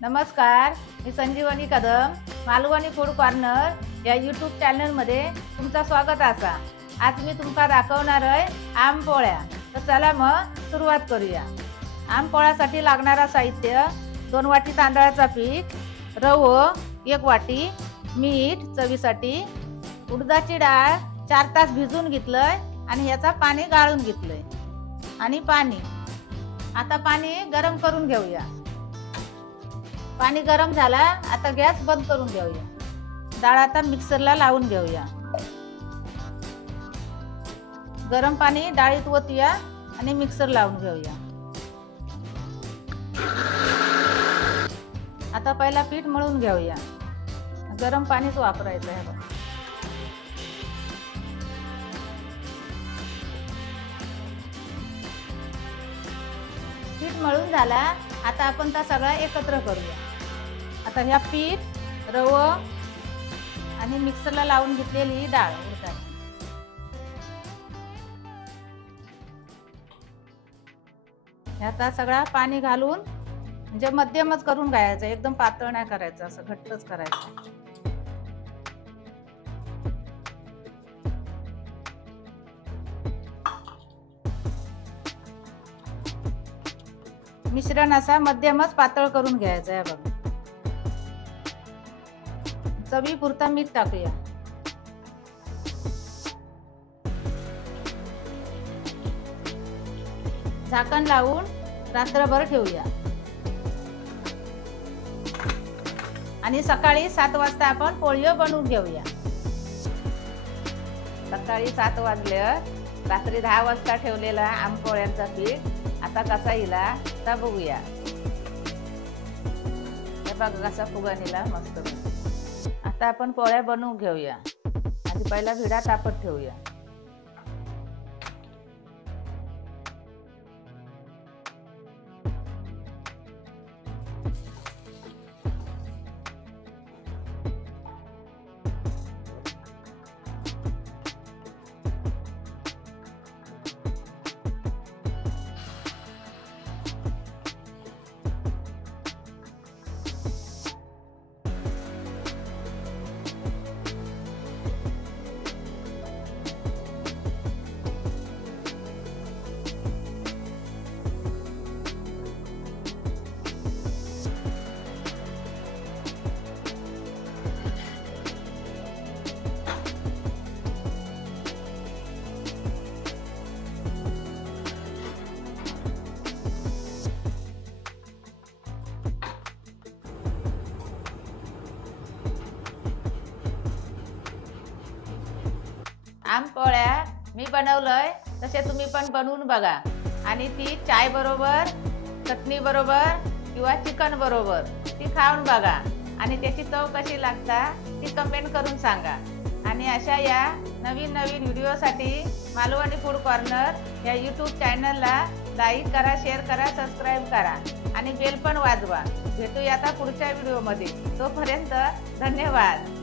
नमस्कार, मी संजीवनी Kadam, Malvani food corner या YouTube चॅनलमध्ये तुमचं स्वागत आहे। आज मी तुम्हाला दाखवणार आहे आंबपोळ्या। तर चला मग सुरुवात करूया। आंबपोळ्यासाठी लागणारा साहित्य 2 वाटी तांदळाचा पीठ, रवा 1 वाटी, मीठ चवीसाठी, उडदाची डाळ 4 तास भिजवून घेतलंय आणि याचा पाणी गाळून घेतलंय आणि पाणी। आता पाणी गरम करून घेऊया। पाणी गरम झाला, आता गॅस बंद करून घेऊया। डाळ आता मिक्सरला लावून घेऊया। गरम पाणी डाळीत ओतूया आणि मिक्सर लावून घेऊया। आता पहिला पीठ मळून घेऊया। गरम पाणीच वापरायचं आहे। पीठ मळून झाला, आता आपण त्या सगळा एकत्र करूया। आता ह्या पीठ, रवा आणि मिक्सरला लावून घेतलेली डाळ उडदाची ह्याचा सगळा पाणी घालून म्हणजे मध्यमच करून घ्यायचं, एकदम पातळ नाही करायचं, असं घट्टच करायचं। मिश्रण असा मध्यमच पातळ करून घ्यायचं आहे बघा। चवीपुरता मीठ टाकूया। झाकण लावून रात्रभर ठेवूया आणि सकाळी 7 वाजता आपण पोळी बनवून घेऊया। सकाळी 7 वाजले, रात्री 10 वाजता ठेवलेला आंबपोळ्यांचा पीठ आता कसा येला आता बघूया। हे बघा कसा फुगानीला मस्त। आता आपण पोळ्या बनवून घेऊया। आधी पहिला भिडा तापत ठेवूया। आंबपोळ्या मी बनवलंय, तसे तुम्ही पण बनवून बघा आणि ती चाय बरोबर, चटणी बरोबर किंवा चिकन बरोबर ती खाऊन बघा आणि त्याची चव कशी लागता ती कमेंट करून सांगा। आणि अशा या नवीन व्हिडिओसाठी मालवणी फूड कॉर्नर या यूट्यूब चॅनलला लाईक करा, शेअर करा, सबस्क्राईब करा आणि बेल पण वाजवा। भेटूया आता पुढच्या व्हिडिओमध्ये। तोपर्यंत धन्यवाद।